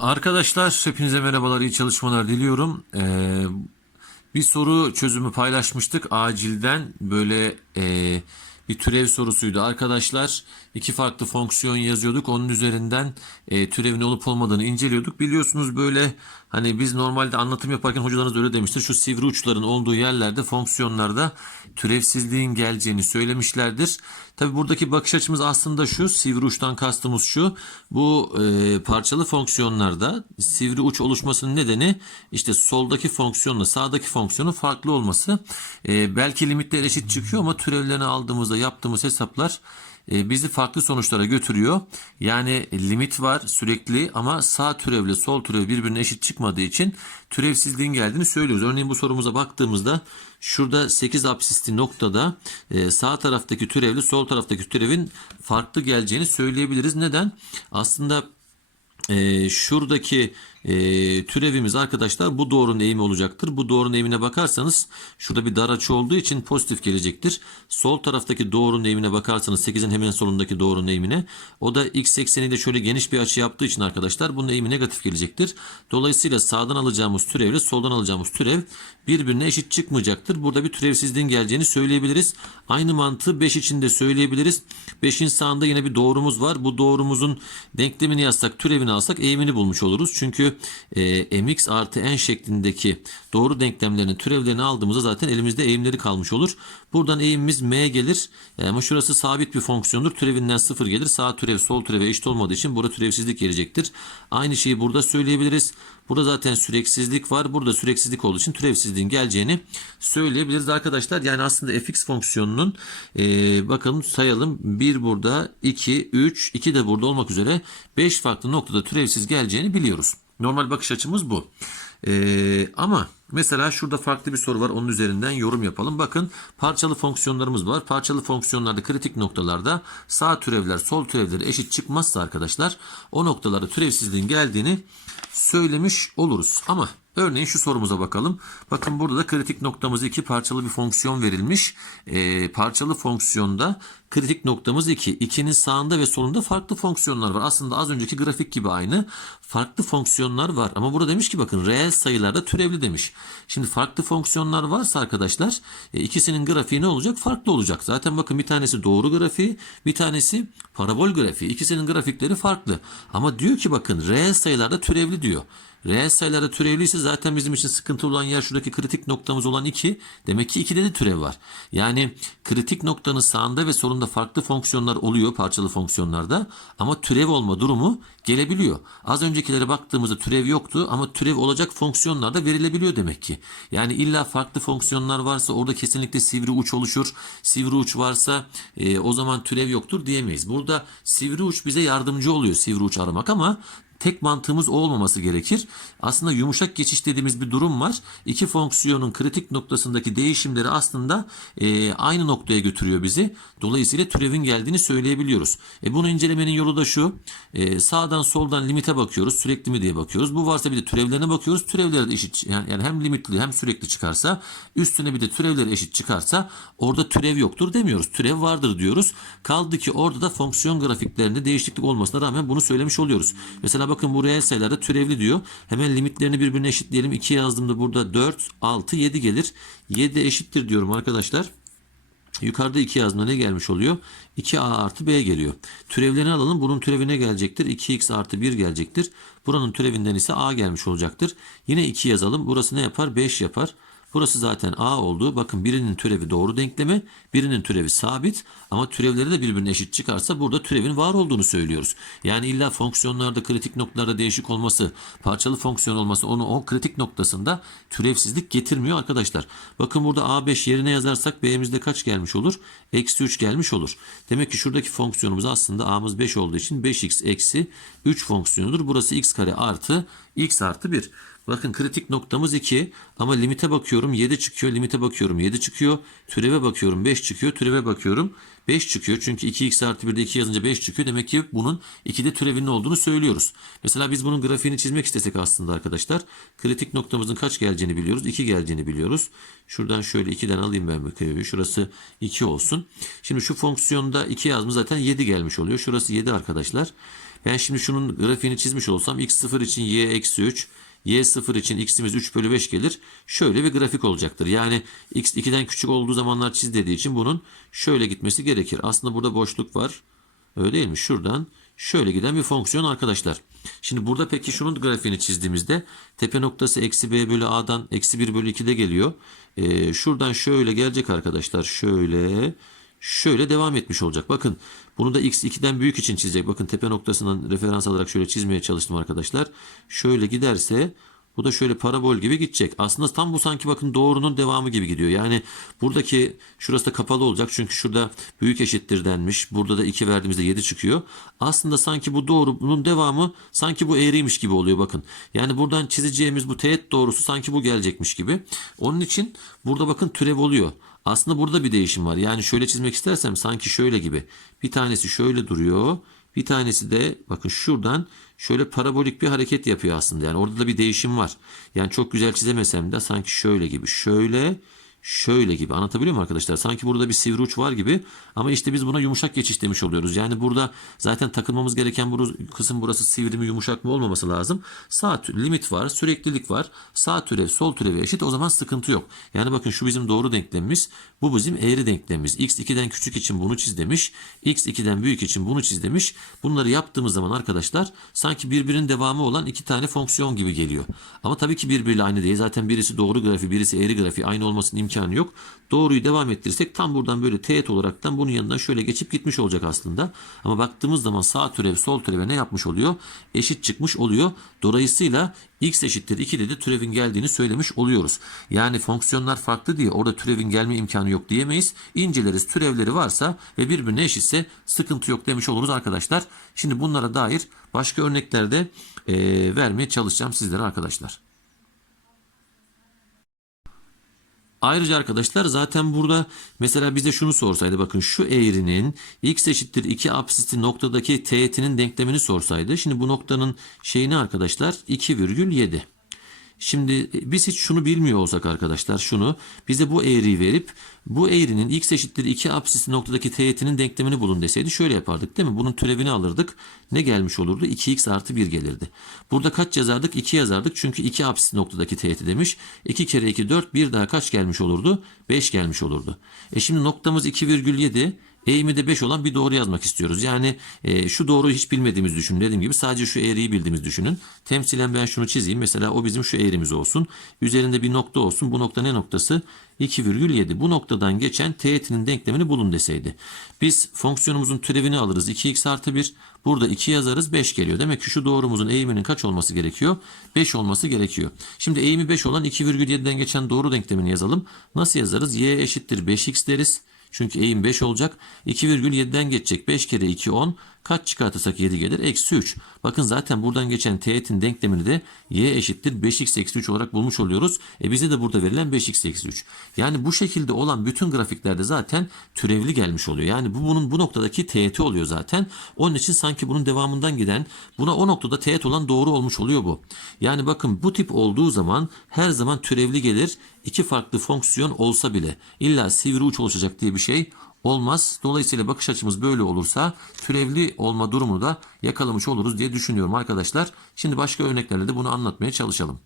Arkadaşlar hepinize merhabalar, iyi çalışmalar diliyorum. Ee, bir soru çözümü paylaşmıştık acilden böyle e, bir türev sorusuydu arkadaşlar. İki farklı fonksiyon yazıyorduk. Onun üzerinden e, türevin olup olmadığını inceliyorduk. Biliyorsunuz böyle hani biz normalde anlatım yaparken hocalarınız öyle demiştir. Şu sivri uçların olduğu yerlerde fonksiyonlarda türevsizliğin geleceğini söylemişlerdir. Tabi buradaki bakış açımız aslında şu. Sivri uçtan kastımız şu. Bu e, parçalı fonksiyonlarda sivri uç oluşmasının nedeni işte soldaki fonksiyonla sağdaki fonksiyonun farklı olması. E, belki limitler eşit çıkıyor ama türevlerini aldığımızda yaptığımız hesaplar bizi farklı sonuçlara götürüyor. Yani limit var sürekli ama sağ türevle sol türev birbirine eşit çıkmadığı için türevsizliğin geldiğini söylüyoruz. Örneğin bu sorumuza baktığımızda şurada 8 apsisli noktada e, sağ taraftaki türevle sol taraftaki türevin farklı geleceğini söyleyebiliriz. Neden? Aslında e, şuradaki e, türevimiz arkadaşlar bu doğrunun eğimi olacaktır. Bu doğrunun eğimine bakarsanız şurada bir dar açı olduğu için pozitif gelecektir. Sol taraftaki doğrunun eğimine bakarsanız 8'in hemen solundaki doğrunun eğimine o da x ekseniyle şöyle geniş bir açı yaptığı için arkadaşlar bunun eğimi negatif gelecektir. Dolayısıyla sağdan alacağımız türevle soldan alacağımız türev birbirine eşit çıkmayacaktır. Burada bir türevsizliğin geleceğini söyleyebiliriz. Aynı mantığı 5 için de söyleyebiliriz. 5'in sağında yine bir doğrumuz var. Bu doğrumuzun denklemini yazsak türevini alsak eğimini bulmuş oluruz. Çünkü e, mx artı n şeklindeki doğru denklemlerin türevlerini aldığımızda zaten elimizde eğimleri kalmış olur. Buradan eğimimiz m gelir. E, ama şurası sabit bir fonksiyondur. Türevinden 0 gelir. Sağ türev sol türeve eşit olmadığı için burada türevsizlik gelecektir. Aynı şeyi burada söyleyebiliriz. Burada zaten süreksizlik var. Burada süreksizlik olduğu için türevsizliğin geleceğini söyleyebiliriz arkadaşlar. Yani aslında fx fonksiyonunun e, bakalım sayalım. 1 burada, 2, 3, 2 de burada olmak üzere 5 farklı noktada türevsiz geleceğini biliyoruz. Normal bakış açımız bu. E, ama mesela şurada farklı bir soru var. Onun üzerinden yorum yapalım. Bakın parçalı fonksiyonlarımız var. Parçalı fonksiyonlarda kritik noktalarda sağ türevler sol türevleri eşit çıkmazsa arkadaşlar o noktalarda türevsizliğin geldiğini söylemiş oluruz. Ama örneğin şu sorumuza bakalım. Bakın burada da kritik noktamız 2 parçalı bir fonksiyon verilmiş. Ee, parçalı fonksiyonda kritik noktamız 2. 2'nin sağında ve solunda farklı fonksiyonlar var. Aslında az önceki grafik gibi aynı. Farklı fonksiyonlar var. Ama burada demiş ki bakın reel sayılarda türevli demiş. Şimdi farklı fonksiyonlar varsa arkadaşlar e, ikisinin grafiği ne olacak? Farklı olacak. Zaten bakın bir tanesi doğru grafiği, bir tanesi parabol grafiği. İkisinin grafikleri farklı. Ama diyor ki bakın reel sayılarda türevli diyor. Reel sayılarda türevliyse zaten bizim için sıkıntı olan yer şuradaki kritik noktamız olan 2. Demek ki 2'de de türev var. Yani kritik noktanın sağında ve solunda farklı fonksiyonlar oluyor parçalı fonksiyonlarda. Ama türev olma durumu gelebiliyor. Az öncekilere baktığımızda türev yoktu ama türev olacak fonksiyonlar da verilebiliyor demek ki. Yani illa farklı fonksiyonlar varsa orada kesinlikle sivri uç oluşur. Sivri uç varsa e, o zaman türev yoktur diyemeyiz. Burada sivri uç bize yardımcı oluyor sivri uç aramak ama tek mantığımız o olmaması gerekir. Aslında yumuşak geçiş dediğimiz bir durum var. İki fonksiyonun kritik noktasındaki değişimleri aslında e, aynı noktaya götürüyor bizi. Dolayısıyla türevin geldiğini söyleyebiliyoruz. E, bunu incelemenin yolu da şu. E, sağdan soldan limite bakıyoruz. Sürekli mi diye bakıyoruz. Bu varsa bir de türevlerine bakıyoruz. Türevleri de eşit yani, yani hem limitli hem sürekli çıkarsa üstüne bir de türevleri eşit çıkarsa orada türev yoktur demiyoruz. Türev vardır diyoruz. Kaldı ki orada da fonksiyon grafiklerinde değişiklik olmasına rağmen bunu söylemiş oluyoruz. Mesela bakın bu reel sayılarda türevli diyor. Hemen limitlerini birbirine eşitleyelim. 2 yazdığımda burada 4, 6, 7 gelir. 7 eşittir diyorum arkadaşlar. Yukarıda 2 yazdığımda ne gelmiş oluyor? 2a artı b geliyor. Türevlerini alalım. Bunun türevine gelecektir. 2x artı 1 gelecektir. Buranın türevinden ise a gelmiş olacaktır. Yine 2 yazalım. Burası ne yapar? 5 yapar. Burası zaten a oldu. Bakın birinin türevi doğru denklemi, birinin türevi sabit ama türevleri de birbirine eşit çıkarsa burada türevin var olduğunu söylüyoruz. Yani illa fonksiyonlarda kritik noktalarda değişik olması, parçalı fonksiyon olması onu o kritik noktasında türevsizlik getirmiyor arkadaşlar. Bakın burada a5 yerine yazarsak b'mizde kaç gelmiş olur? Eksi 3 gelmiş olur. Demek ki şuradaki fonksiyonumuz aslında a'mız 5 olduğu için 5x eksi 3 fonksiyonudur. Burası x kare artı x artı 1. Bakın kritik noktamız 2 ama limite bakıyorum 7 çıkıyor. Limite bakıyorum 7 çıkıyor. Türeve bakıyorum 5 çıkıyor. Türeve bakıyorum 5 çıkıyor. Çünkü 2x artı 1'de 2 yazınca 5 çıkıyor. Demek ki bunun 2'de türevinin olduğunu söylüyoruz. Mesela biz bunun grafiğini çizmek istesek aslında arkadaşlar. Kritik noktamızın kaç geleceğini biliyoruz. 2 geleceğini biliyoruz. Şuradan şöyle 2'den alayım ben bu Şurası 2 olsun. Şimdi şu fonksiyonda 2 yazmış zaten 7 gelmiş oluyor. Şurası 7 arkadaşlar. Ben şimdi şunun grafiğini çizmiş olsam x0 için y eksi 3, y0 için x'imiz 3 bölü 5 gelir. Şöyle bir grafik olacaktır. Yani x 2'den küçük olduğu zamanlar çiz dediği için bunun şöyle gitmesi gerekir. Aslında burada boşluk var. Öyle değil mi? Şuradan şöyle giden bir fonksiyon arkadaşlar. Şimdi burada peki şunun grafiğini çizdiğimizde tepe noktası eksi b bölü a'dan eksi 1 bölü 2'de geliyor. Ee, şuradan şöyle gelecek arkadaşlar. Şöyle şöyle devam etmiş olacak. Bakın bunu da x 2'den büyük için çizecek. Bakın tepe noktasından referans alarak şöyle çizmeye çalıştım arkadaşlar. Şöyle giderse bu da şöyle parabol gibi gidecek. Aslında tam bu sanki bakın doğrunun devamı gibi gidiyor. Yani buradaki şurası da kapalı olacak. Çünkü şurada büyük eşittir denmiş. Burada da 2 verdiğimizde 7 çıkıyor. Aslında sanki bu doğru bunun devamı sanki bu eğriymiş gibi oluyor bakın. Yani buradan çizeceğimiz bu teğet doğrusu sanki bu gelecekmiş gibi. Onun için burada bakın türev oluyor. Aslında burada bir değişim var. Yani şöyle çizmek istersem sanki şöyle gibi. Bir tanesi şöyle duruyor. Bir tanesi de bakın şuradan şöyle parabolik bir hareket yapıyor aslında. Yani orada da bir değişim var. Yani çok güzel çizemesem de sanki şöyle gibi. Şöyle şöyle gibi anlatabiliyor muyum arkadaşlar? Sanki burada bir sivri uç var gibi ama işte biz buna yumuşak geçiş demiş oluyoruz. Yani burada zaten takılmamız gereken bu kısım burası sivri mi yumuşak mı olmaması lazım. Sağ limit var, süreklilik var. Sağ türev, sol türeve eşit o zaman sıkıntı yok. Yani bakın şu bizim doğru denklemimiz, bu bizim eğri denklemimiz. x 2'den küçük için bunu çiz demiş. x 2'den büyük için bunu çiz demiş. Bunları yaptığımız zaman arkadaşlar sanki birbirinin devamı olan iki tane fonksiyon gibi geliyor. Ama tabii ki birbiriyle aynı değil. Zaten birisi doğru grafiği, birisi eğri grafiği aynı olmasının yok. Doğruyu devam ettirirsek tam buradan böyle teğet olaraktan bunun yanından şöyle geçip gitmiş olacak aslında. Ama baktığımız zaman sağ türev sol türeve ne yapmış oluyor? Eşit çıkmış oluyor. Dolayısıyla x eşittir 2 dedi türevin geldiğini söylemiş oluyoruz. Yani fonksiyonlar farklı diye orada türevin gelme imkanı yok diyemeyiz. İnceleriz türevleri varsa ve birbirine eşitse sıkıntı yok demiş oluruz arkadaşlar. Şimdi bunlara dair başka örneklerde eee, vermeye çalışacağım sizlere arkadaşlar. Ayrıca arkadaşlar zaten burada mesela bize şunu sorsaydı bakın şu eğrinin x eşittir 2 apsisi noktadaki teğetinin denklemini sorsaydı. Şimdi bu noktanın şeyini arkadaşlar 2,7. Şimdi biz hiç şunu bilmiyor olsak arkadaşlar şunu bize bu eğriyi verip bu eğrinin x eşittir 2 apsisi noktadaki teğetinin denklemini bulun deseydi şöyle yapardık değil mi? Bunun türevini alırdık. Ne gelmiş olurdu? 2x artı 1 gelirdi. Burada kaç yazardık? 2 yazardık. Çünkü 2 apsisi noktadaki teğeti demiş. 2 kere 2 4 bir daha kaç gelmiş olurdu? 5 gelmiş olurdu. E şimdi noktamız 2,7 eğimi de 5 olan bir doğru yazmak istiyoruz. Yani e, şu doğruyu hiç bilmediğimiz düşünün. Dediğim gibi sadece şu eğriyi bildiğimiz düşünün. Temsilen ben şunu çizeyim. Mesela o bizim şu eğrimiz olsun. Üzerinde bir nokta olsun. Bu nokta ne noktası? 2,7. Bu noktadan geçen teğetinin denklemini bulun deseydi. Biz fonksiyonumuzun türevini alırız. 2x artı 1. Burada 2 yazarız 5 geliyor. Demek ki şu doğrumuzun eğiminin kaç olması gerekiyor? 5 olması gerekiyor. Şimdi eğimi 5 olan 2,7'den geçen doğru denklemini yazalım. Nasıl yazarız? y eşittir 5x deriz. Çünkü eğim 5 olacak. 2,7'den geçecek. 5 kere 2 10. Kaç çıkartırsak 7 gelir? Eksi 3. Bakın zaten buradan geçen teğetin denklemini de y eşittir 5x eksi 3 olarak bulmuş oluyoruz. E bize de burada verilen 5x eksi 3. Yani bu şekilde olan bütün grafiklerde zaten türevli gelmiş oluyor. Yani bu bunun bu noktadaki teğeti oluyor zaten. Onun için sanki bunun devamından giden buna o noktada teğet olan doğru olmuş oluyor bu. Yani bakın bu tip olduğu zaman her zaman türevli gelir. İki farklı fonksiyon olsa bile illa sivri uç oluşacak diye bir şey olmaz. Dolayısıyla bakış açımız böyle olursa türevli olma durumunu da yakalamış oluruz diye düşünüyorum arkadaşlar. Şimdi başka örneklerle de bunu anlatmaya çalışalım.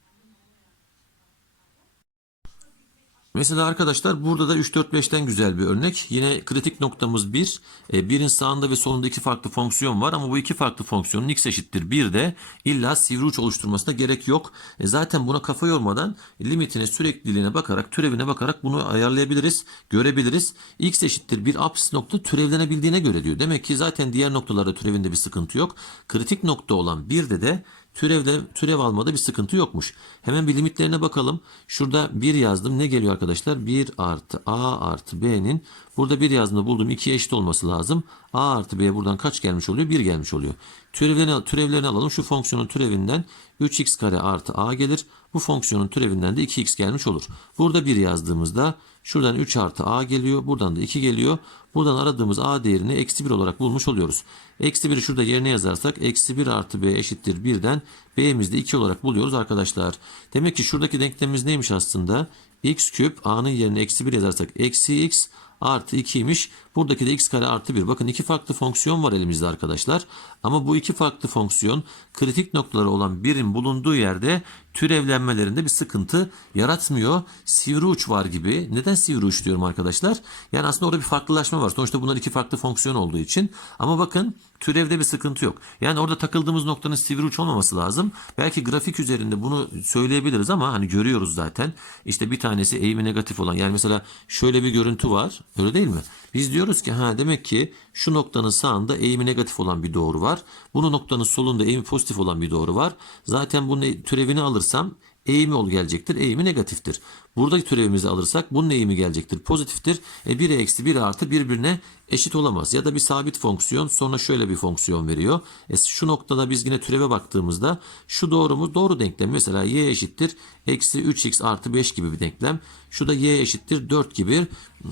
Mesela arkadaşlar burada da 3, 4, 5'ten güzel bir örnek. Yine kritik noktamız 1. E, birin sağında ve solunda iki farklı fonksiyon var ama bu iki farklı fonksiyonun x eşittir 1 de illa sivri uç oluşturmasına gerek yok. E, zaten buna kafa yormadan limitine sürekliliğine bakarak türevine bakarak bunu ayarlayabiliriz, görebiliriz. x eşittir 1 apsis nokta türevlenebildiğine göre diyor. Demek ki zaten diğer noktalarda türevinde bir sıkıntı yok. Kritik nokta olan 1'de de Türevde, türev almada bir sıkıntı yokmuş. Hemen bir limitlerine bakalım. Şurada 1 yazdım. Ne geliyor arkadaşlar? 1 artı a artı b'nin burada 1 yazdığımda bulduğum 2'ye eşit olması lazım. a artı b buradan kaç gelmiş oluyor? 1 gelmiş oluyor. Türevlerini, türevlerini alalım. Şu fonksiyonun türevinden 3x kare artı a gelir. Bu fonksiyonun türevinden de 2x gelmiş olur. Burada 1 yazdığımızda şuradan 3 artı a geliyor. Buradan da 2 geliyor. Buradan aradığımız a değerini eksi 1 olarak bulmuş oluyoruz. Eksi 1'i şurada yerine yazarsak eksi 1 artı b eşittir 1'den b'mizi de 2 olarak buluyoruz arkadaşlar. Demek ki şuradaki denklemimiz neymiş aslında? x küp a'nın yerine eksi 1 yazarsak eksi x artı 2'ymiş. Buradaki de x kare artı 1. Bakın iki farklı fonksiyon var elimizde arkadaşlar. Ama bu iki farklı fonksiyon kritik noktaları olan birin bulunduğu yerde türevlenmelerinde bir sıkıntı yaratmıyor. Sivri uç var gibi. Neden sivri uç diyorum arkadaşlar? Yani aslında orada bir farklılaşma var. Sonuçta bunlar iki farklı fonksiyon olduğu için. Ama bakın türevde bir sıkıntı yok. Yani orada takıldığımız noktanın sivri uç olmaması lazım. Belki grafik üzerinde bunu söyleyebiliriz ama hani görüyoruz zaten. İşte bir tanesi eğimi negatif olan yani mesela şöyle bir görüntü var. Öyle değil mi? Biz diyoruz ki ha demek ki şu noktanın sağında eğimi negatif olan bir doğru var. Bunun noktanın solunda eğimi pozitif olan bir doğru var. Zaten bunun türevini alırsam eğimi ol gelecektir. Eğimi negatiftir. Buradaki türevimizi alırsak bunun eğimi gelecektir. Pozitiftir. E 1'e eksi 1 artı birbirine eşit olamaz. Ya da bir sabit fonksiyon sonra şöyle bir fonksiyon veriyor. E şu noktada biz yine türeve baktığımızda şu doğrumuz doğru denklem. Mesela y eşittir eksi 3x artı 5 gibi bir denklem. Şu da y eşittir 4 gibi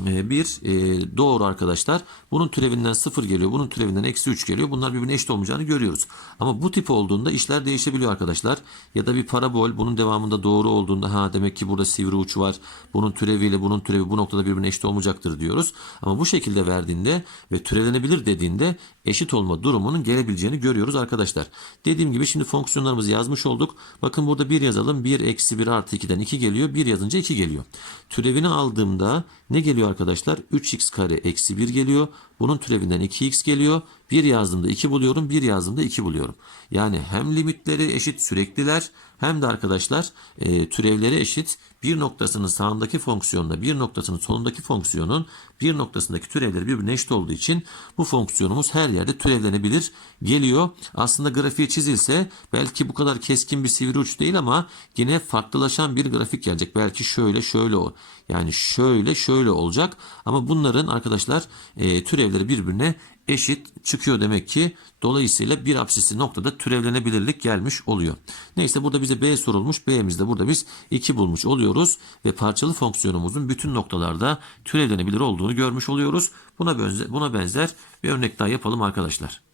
e, bir e, doğru arkadaşlar. Bunun türevinden 0 geliyor. Bunun türevinden eksi 3 geliyor. Bunlar birbirine eşit olmayacağını görüyoruz. Ama bu tip olduğunda işler değişebiliyor arkadaşlar. Ya da bir parabol bunun devamında doğru olduğunda ha demek ki burada sivri uç var. Bunun türeviyle bunun türevi bu noktada birbirine eşit olmayacaktır diyoruz. Ama bu şekilde verdiğinde ve türevlenebilir dediğinde eşit olma durumunun gelebileceğini görüyoruz arkadaşlar. Dediğim gibi şimdi fonksiyonlarımızı yazmış olduk. Bakın burada 1 yazalım. 1 eksi 1 artı 2'den 2 geliyor. 1 yazınca 2 geliyor. Türevini aldığımda ne geliyor arkadaşlar? 3x kare eksi 1 geliyor. Bunun türevinden 2x geliyor. 1 yazdığımda 2 buluyorum. 1 yazdığımda 2 buluyorum. Yani hem limitleri eşit sürekliler hem de arkadaşlar e, türevleri eşit. Bir noktasının sağındaki fonksiyonla bir noktasının solundaki fonksiyonun bir noktasındaki türevleri birbirine eşit olduğu için bu fonksiyonumuz her yerde türevlenebilir geliyor. Aslında grafiği çizilse belki bu kadar keskin bir sivri uç değil ama yine farklılaşan bir grafik gelecek. Belki şöyle şöyle o. Yani şöyle şöyle olacak ama bunların arkadaşlar e, türevleri birbirine eşit çıkıyor demek ki. Dolayısıyla bir apsisli noktada türevlenebilirlik gelmiş oluyor. Neyse burada bize B sorulmuş. B'mizde burada biz 2 bulmuş oluyoruz ve parçalı fonksiyonumuzun bütün noktalarda türevlenebilir olduğunu görmüş oluyoruz. Buna benzer, buna benzer bir örnek daha yapalım arkadaşlar.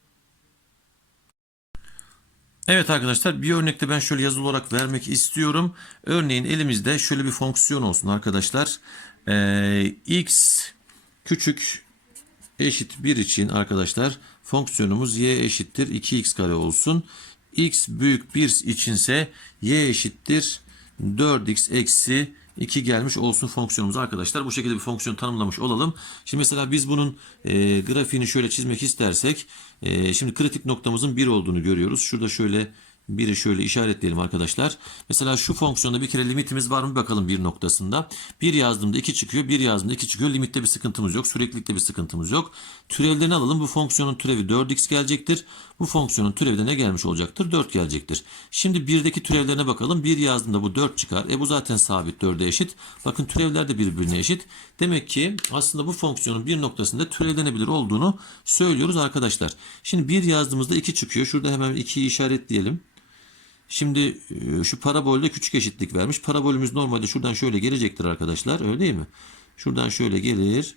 Evet arkadaşlar bir örnekte ben şöyle yazılı olarak vermek istiyorum. Örneğin elimizde şöyle bir fonksiyon olsun arkadaşlar. Ee, x küçük eşit 1 için arkadaşlar fonksiyonumuz y eşittir 2x kare olsun. x büyük 1 içinse y eşittir 4x eksi 2 gelmiş olsun fonksiyonumuz arkadaşlar. Bu şekilde bir fonksiyon tanımlamış olalım. Şimdi mesela biz bunun e, grafiğini şöyle çizmek istersek e, şimdi kritik noktamızın 1 olduğunu görüyoruz. Şurada şöyle biri şöyle işaretleyelim arkadaşlar. Mesela şu fonksiyonda bir kere limitimiz var mı bakalım bir noktasında. 1 yazdığımda 2 çıkıyor. 1 yazdığımda 2 çıkıyor. Limitte bir sıkıntımız yok. Süreklilikte bir sıkıntımız yok. Türevlerini alalım. Bu fonksiyonun türevi 4x gelecektir. Bu fonksiyonun türevi de ne gelmiş olacaktır? 4 gelecektir. Şimdi 1'deki türevlerine bakalım. 1 yazdığımda bu 4 çıkar. E bu zaten sabit 4'e eşit. Bakın türevler de birbirine eşit. Demek ki aslında bu fonksiyonun bir noktasında türevlenebilir olduğunu söylüyoruz arkadaşlar. Şimdi 1 yazdığımızda 2 çıkıyor. Şurada hemen 2'yi işaretleyelim. Şimdi e, şu parabolde küçük eşitlik vermiş. Parabolümüz normalde şuradan şöyle gelecektir arkadaşlar. Öyle değil mi? Şuradan şöyle gelir.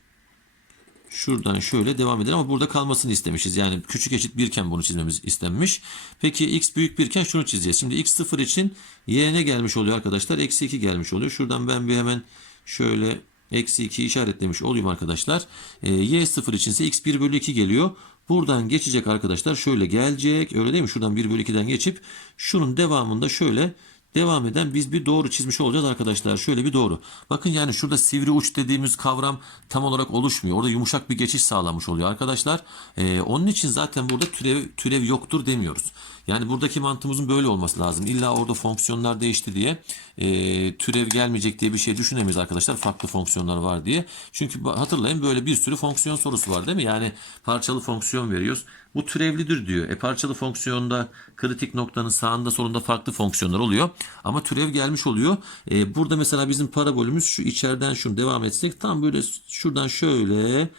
Şuradan şöyle devam eder ama burada kalmasını istemişiz. Yani küçük eşit birken bunu çizmemiz istenmiş. Peki x büyük birken şunu çizeceğiz. Şimdi x sıfır için y ne gelmiş oluyor arkadaşlar? Eksi 2 gelmiş oluyor. Şuradan ben bir hemen şöyle eksi 2 işaretlemiş olayım arkadaşlar. E, y sıfır içinse x 1 bölü 2 geliyor. Buradan geçecek arkadaşlar şöyle gelecek öyle değil mi? Şuradan 1 bölü 2'den geçip şunun devamında şöyle devam eden biz bir doğru çizmiş olacağız arkadaşlar. Şöyle bir doğru. Bakın yani şurada sivri uç dediğimiz kavram tam olarak oluşmuyor. Orada yumuşak bir geçiş sağlamış oluyor arkadaşlar. Ee, onun için zaten burada türev, türev yoktur demiyoruz. Yani buradaki mantığımızın böyle olması lazım. İlla orada fonksiyonlar değişti diye e, türev gelmeyecek diye bir şey düşünemeyiz arkadaşlar. Farklı fonksiyonlar var diye. Çünkü hatırlayın böyle bir sürü fonksiyon sorusu var değil mi? Yani parçalı fonksiyon veriyoruz. Bu türevlidir diyor. E parçalı fonksiyonda kritik noktanın sağında solunda farklı fonksiyonlar oluyor. Ama türev gelmiş oluyor. E, burada mesela bizim parabolümüz şu içeriden şunu devam etsek tam böyle şuradan şöyle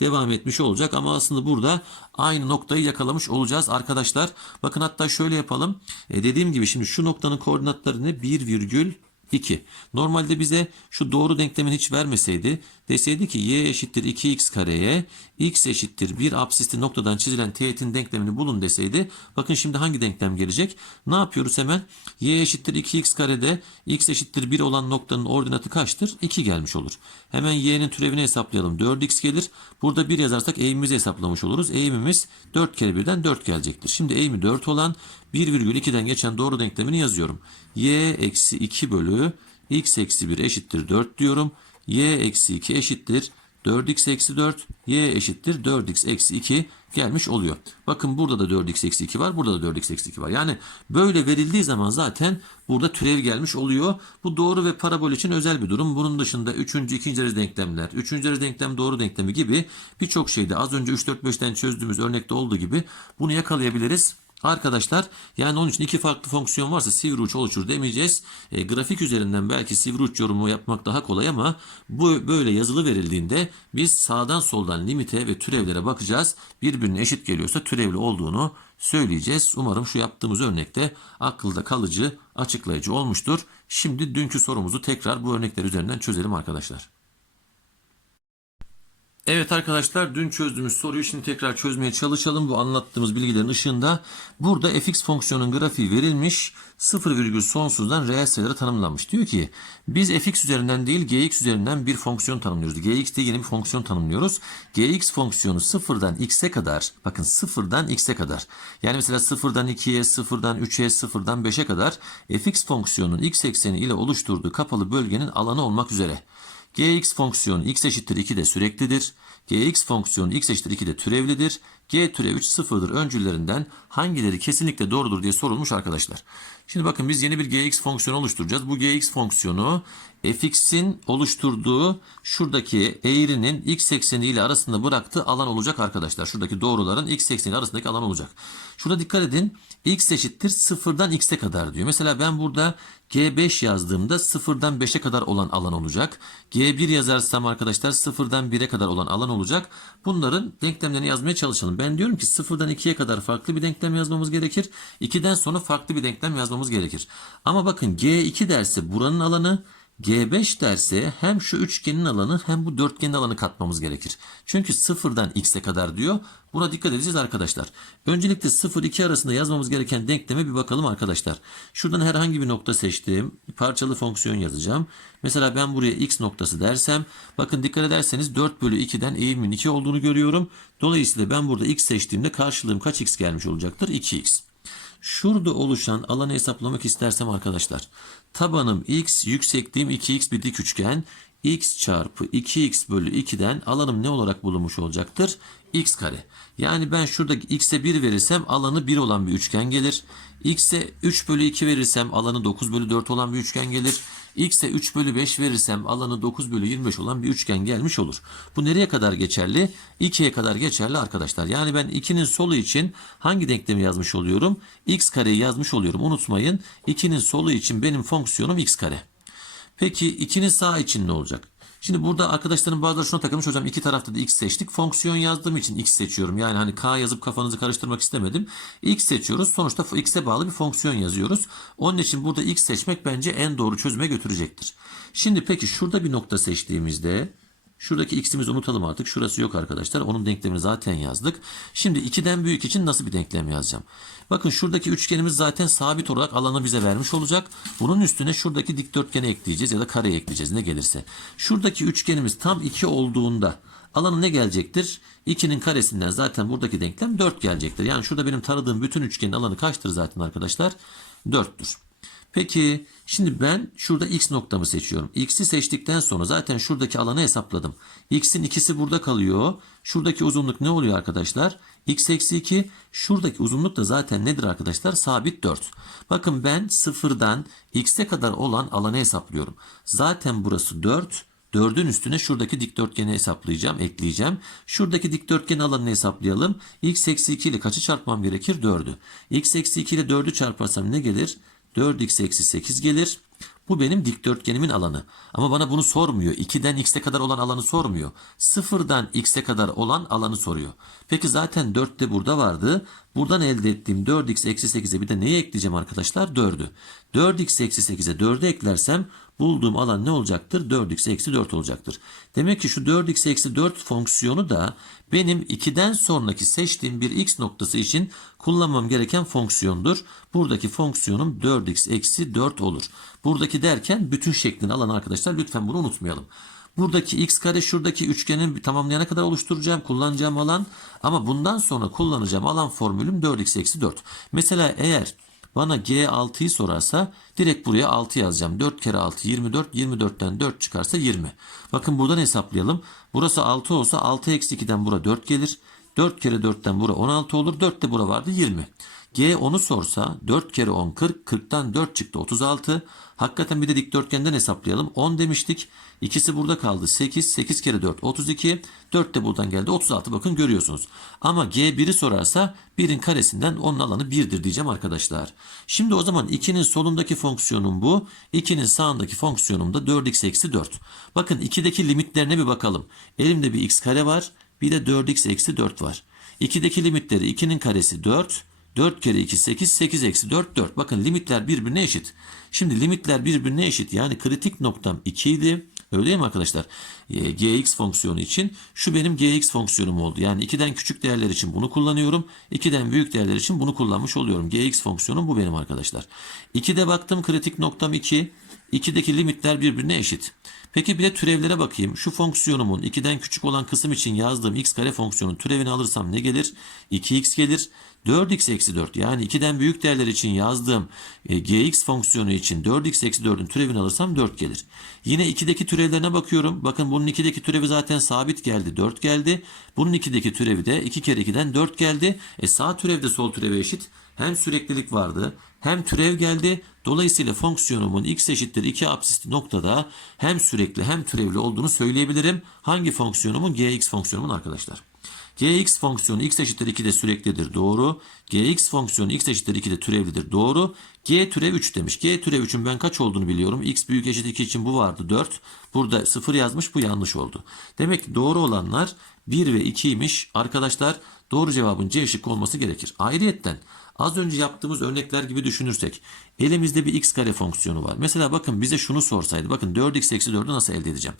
devam etmiş olacak ama aslında burada aynı noktayı yakalamış olacağız arkadaşlar. Bakın hatta şöyle yapalım. E dediğim gibi şimdi şu noktanın koordinatları ne? 1 virgül 2. Normalde bize şu doğru denklemin hiç vermeseydi Deseydi ki y eşittir 2x kareye x eşittir 1 absisli noktadan çizilen teğetin denklemini bulun deseydi. Bakın şimdi hangi denklem gelecek? Ne yapıyoruz hemen? y eşittir 2x karede x eşittir 1 olan noktanın ordinatı kaçtır? 2 gelmiş olur. Hemen y'nin türevini hesaplayalım. 4x gelir. Burada 1 yazarsak eğimimizi hesaplamış oluruz. Eğimimiz 4 kere 1'den 4 gelecektir. Şimdi eğimi 4 olan 1,2'den geçen doğru denklemini yazıyorum. y eksi 2 bölü x eksi 1 eşittir 4 diyorum. Y eksi 2 eşittir 4x eksi 4 y eşittir 4x eksi 2 gelmiş oluyor. Bakın burada da 4x eksi 2 var. Burada da 4x eksi 2 var. Yani böyle verildiği zaman zaten burada türev gelmiş oluyor. Bu doğru ve parabol için özel bir durum. Bunun dışında 3. 2. derece denklemler, 3. derece denklem doğru denklemi gibi birçok şeyde az önce 3 4 5'ten çözdüğümüz örnekte olduğu gibi bunu yakalayabiliriz. Arkadaşlar yani onun için iki farklı fonksiyon varsa sivri uç oluşur demeyeceğiz. E, grafik üzerinden belki sivri uç yorumu yapmak daha kolay ama bu böyle yazılı verildiğinde biz sağdan soldan limite ve türevlere bakacağız. Birbirine eşit geliyorsa türevli olduğunu söyleyeceğiz. Umarım şu yaptığımız örnekte akılda kalıcı, açıklayıcı olmuştur. Şimdi dünkü sorumuzu tekrar bu örnekler üzerinden çözelim arkadaşlar. Evet arkadaşlar dün çözdüğümüz soruyu şimdi tekrar çözmeye çalışalım. Bu anlattığımız bilgilerin ışığında burada fx fonksiyonun grafiği verilmiş. 0 virgül sonsuzdan reel sayılara tanımlanmış. Diyor ki biz fx üzerinden değil gx üzerinden bir fonksiyon tanımlıyoruz. gx diye yeni bir fonksiyon tanımlıyoruz. gx fonksiyonu 0'dan x'e kadar bakın 0'dan x'e kadar. Yani mesela 0'dan 2'ye 0'dan 3'e 0'dan 5'e kadar fx fonksiyonun x ekseni ile oluşturduğu kapalı bölgenin alanı olmak üzere. Gx fonksiyonu x eşittir 2 de süreklidir. gx fonksiyonu x eşittir 2 de türevlidir. G türev 3 sıfırdır öncüllerinden hangileri kesinlikle doğrudur diye sorulmuş arkadaşlar. Şimdi bakın biz yeni bir gx fonksiyonu oluşturacağız. Bu gx fonksiyonu fx'in oluşturduğu şuradaki eğrinin x ekseni ile arasında bıraktığı alan olacak arkadaşlar. Şuradaki doğruların x ekseni arasındaki alan olacak. Şurada dikkat edin. x eşittir sıfırdan x'e kadar diyor. Mesela ben burada G5 yazdığımda sıfırdan 5'e kadar olan alan olacak. G1 yazarsam arkadaşlar sıfırdan 1'e kadar olan alan olacak. Bunların denklemlerini yazmaya çalışalım. Ben diyorum ki sıfırdan 2'ye kadar farklı bir denklem yazmamız gerekir. 2'den sonra farklı bir denklem yazmamız gerekir. Ama bakın G2 derse buranın alanı G5 derse hem şu üçgenin alanı hem bu dörtgenin alanı katmamız gerekir. Çünkü sıfırdan x'e kadar diyor. Buna dikkat edeceğiz arkadaşlar. Öncelikle 0-2 arasında yazmamız gereken denkleme bir bakalım arkadaşlar. Şuradan herhangi bir nokta seçtim. Parçalı fonksiyon yazacağım. Mesela ben buraya x noktası dersem bakın dikkat ederseniz 4 bölü 2'den eğimimin 2 olduğunu görüyorum. Dolayısıyla ben burada x seçtiğimde karşılığım kaç x gelmiş olacaktır? 2x. Şurada oluşan alanı hesaplamak istersem arkadaşlar. Tabanım x, yüksekliğim 2x bir dik üçgen. X çarpı 2x bölü 2'den alanım ne olarak bulunmuş olacaktır? x kare. Yani ben şurada x'e 1 verirsem alanı 1 olan bir üçgen gelir. x'e 3 bölü 2 verirsem alanı 9 bölü 4 olan bir üçgen gelir. x'e 3 bölü 5 verirsem alanı 9 bölü 25 olan bir üçgen gelmiş olur. Bu nereye kadar geçerli? 2'ye kadar geçerli arkadaşlar. Yani ben 2'nin solu için hangi denklemi yazmış oluyorum? x kareyi yazmış oluyorum. Unutmayın 2'nin solu için benim fonksiyonum x kare. Peki 2'nin sağ için ne olacak? Şimdi burada arkadaşların bazıları şuna takılmış hocam iki tarafta da x seçtik. Fonksiyon yazdığım için x seçiyorum. Yani hani k yazıp kafanızı karıştırmak istemedim. x seçiyoruz. Sonuçta x'e bağlı bir fonksiyon yazıyoruz. Onun için burada x seçmek bence en doğru çözüme götürecektir. Şimdi peki şurada bir nokta seçtiğimizde Şuradaki x'imizi unutalım artık. Şurası yok arkadaşlar. Onun denklemini zaten yazdık. Şimdi 2'den büyük için nasıl bir denklem yazacağım? Bakın şuradaki üçgenimiz zaten sabit olarak alanı bize vermiş olacak. Bunun üstüne şuradaki dikdörtgeni ekleyeceğiz ya da kareyi ekleyeceğiz ne gelirse. Şuradaki üçgenimiz tam 2 olduğunda alanı ne gelecektir? 2'nin karesinden zaten buradaki denklem 4 gelecektir. Yani şurada benim taradığım bütün üçgenin alanı kaçtır zaten arkadaşlar? 4'tür. Peki şimdi ben şurada x noktamı seçiyorum. X'i seçtikten sonra zaten şuradaki alanı hesapladım. X'in ikisi burada kalıyor. Şuradaki uzunluk ne oluyor arkadaşlar? X eksi 2. Şuradaki uzunluk da zaten nedir arkadaşlar? Sabit 4. Bakın ben sıfırdan x'e kadar olan alanı hesaplıyorum. Zaten burası 4. 4'ün üstüne şuradaki dikdörtgeni hesaplayacağım, ekleyeceğim. Şuradaki dikdörtgenin alanını hesaplayalım. x eksi 2 ile kaçı çarpmam gerekir? 4'ü. x eksi 2 ile 4'ü çarparsam ne gelir? 4x eksi 8 gelir. Bu benim dikdörtgenimin alanı. Ama bana bunu sormuyor. 2'den x'e kadar olan alanı sormuyor. 0'dan x'e kadar olan alanı soruyor. Peki zaten 4 de burada vardı. Buradan elde ettiğim 4x eksi 8'e bir de neyi ekleyeceğim arkadaşlar? 4'ü. 4x eksi 8'e 4'ü eklersem bulduğum alan ne olacaktır? 4x eksi 4 olacaktır. Demek ki şu 4x eksi 4 fonksiyonu da benim 2'den sonraki seçtiğim bir x noktası için kullanmam gereken fonksiyondur. Buradaki fonksiyonum 4x eksi 4 olur. Buradaki derken bütün şeklini alan arkadaşlar lütfen bunu unutmayalım. Buradaki x kare şuradaki üçgenin tamamlayana kadar oluşturacağım. Kullanacağım alan. Ama bundan sonra kullanacağım alan formülüm 4x eksi 4. Mesela eğer bana G6'yı sorarsa direkt buraya 6 yazacağım. 4 kere 6 24. 24'ten 4 çıkarsa 20. Bakın buradan hesaplayalım. Burası 6 olsa 6 eksi 2'den bura 4 gelir. 4 kere 4'ten bura 16 olur. 4 de bura vardı 20. G 10'u sorsa 4 kere 10 40. 40'tan 4 çıktı 36. Hakikaten bir de dikdörtgenden hesaplayalım. 10 demiştik. İkisi burada kaldı. 8. 8 kere 4 32. 4 de buradan geldi 36. Bakın görüyorsunuz. Ama G1'i sorarsa 1'in karesinden onun alanı 1'dir diyeceğim arkadaşlar. Şimdi o zaman 2'nin solundaki fonksiyonum bu. 2'nin sağındaki fonksiyonum da 4x eksi 4. Bakın 2'deki limitlerine bir bakalım. Elimde bir x kare var. Bir de 4x eksi 4 var. 2'deki limitleri 2'nin karesi 4. 4 kere 2 8 8 eksi 4 4. Bakın limitler birbirine eşit. Şimdi limitler birbirine eşit. Yani kritik noktam 2 idi. Öyle değil mi arkadaşlar? E, gx fonksiyonu için şu benim gx fonksiyonum oldu. Yani 2'den küçük değerler için bunu kullanıyorum. 2'den büyük değerler için bunu kullanmış oluyorum. gx fonksiyonum bu benim arkadaşlar. 2'de baktım kritik noktam 2. 2'deki limitler birbirine eşit. Peki bir de türevlere bakayım. Şu fonksiyonumun 2'den küçük olan kısım için yazdığım x kare fonksiyonun türevini alırsam ne gelir? 2x gelir. 4x eksi 4 yani 2'den büyük değerler için yazdığım e, gx fonksiyonu için 4x eksi 4'ün türevini alırsam 4 gelir. Yine 2'deki türevlerine bakıyorum. Bakın bunun 2'deki türevi zaten sabit geldi 4 geldi. Bunun 2'deki türevi de 2 kere 2'den 4 geldi. E sağ türev de sol türeve eşit. Hem süreklilik vardı hem türev geldi. Dolayısıyla fonksiyonumun x eşittir 2 absisli noktada hem sürekli hem türevli olduğunu söyleyebilirim. Hangi fonksiyonumun? gx fonksiyonumun arkadaşlar. Gx fonksiyonu x eşittir 2'de süreklidir. Doğru. gx fonksiyonu x eşittir 2'de türevlidir. Doğru. g türev 3 demiş. g türev 3'ün ben kaç olduğunu biliyorum. x büyük eşit 2 için bu vardı 4. Burada 0 yazmış bu yanlış oldu. Demek ki doğru olanlar 1 ve 2'ymiş. Arkadaşlar doğru cevabın C şık olması gerekir. Ayrıyetten Az önce yaptığımız örnekler gibi düşünürsek elimizde bir x kare fonksiyonu var. Mesela bakın bize şunu sorsaydı. Bakın 4x eksi 4'ü nasıl elde edeceğim?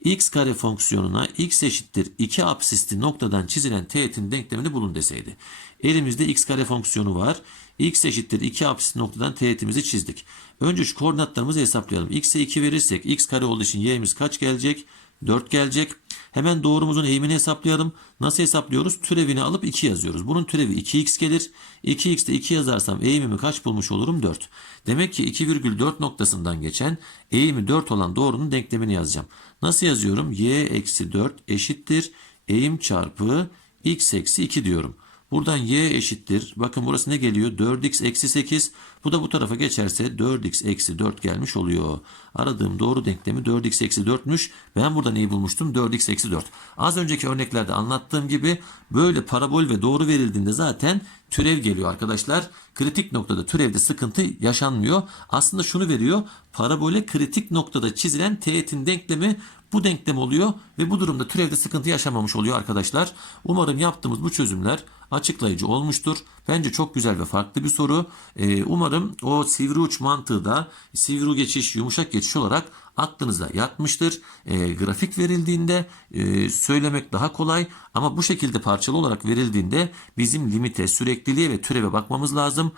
x kare fonksiyonuna x eşittir 2 absisli noktadan çizilen teğetin denklemini bulun deseydi. Elimizde x kare fonksiyonu var. x eşittir 2 absisli noktadan teğetimizi çizdik. Önce şu koordinatlarımızı hesaplayalım. x'e 2 verirsek x kare olduğu için y'miz kaç gelecek? 4 gelecek. Hemen doğrumuzun eğimini hesaplayalım. Nasıl hesaplıyoruz? Türevini alıp 2 yazıyoruz. Bunun türevi 2x gelir. 2x'te 2 yazarsam eğimimi kaç bulmuş olurum? 4. Demek ki 2,4 noktasından geçen eğimi 4 olan doğrunun denklemini yazacağım. Nasıl yazıyorum? y eksi 4 eşittir. Eğim çarpı x eksi 2 diyorum. Buradan y eşittir. Bakın burası ne geliyor? 4x eksi 8. Bu da bu tarafa geçerse 4x eksi 4 gelmiş oluyor. Aradığım doğru denklemi 4x eksi 4'müş. Ben burada neyi bulmuştum? 4x eksi 4. Az önceki örneklerde anlattığım gibi böyle parabol ve doğru verildiğinde zaten türev geliyor arkadaşlar. Kritik noktada türevde sıkıntı yaşanmıyor. Aslında şunu veriyor. Parabole kritik noktada çizilen teğetin denklemi bu denklem oluyor ve bu durumda türevde sıkıntı yaşamamış oluyor arkadaşlar. Umarım yaptığımız bu çözümler açıklayıcı olmuştur. Bence çok güzel ve farklı bir soru. Ee, umarım o sivri uç mantığı da sivri geçiş, yumuşak geçiş olarak aklınıza yatmıştır. Ee, grafik verildiğinde e, söylemek daha kolay ama bu şekilde parçalı olarak verildiğinde bizim limite, sürekliliğe ve türeve bakmamız lazım.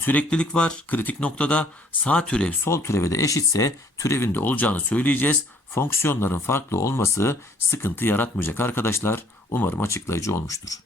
Süreklilik var kritik noktada. Sağ türev sol türeve de eşitse türevinde olacağını söyleyeceğiz. Fonksiyonların farklı olması sıkıntı yaratmayacak arkadaşlar. Umarım açıklayıcı olmuştur.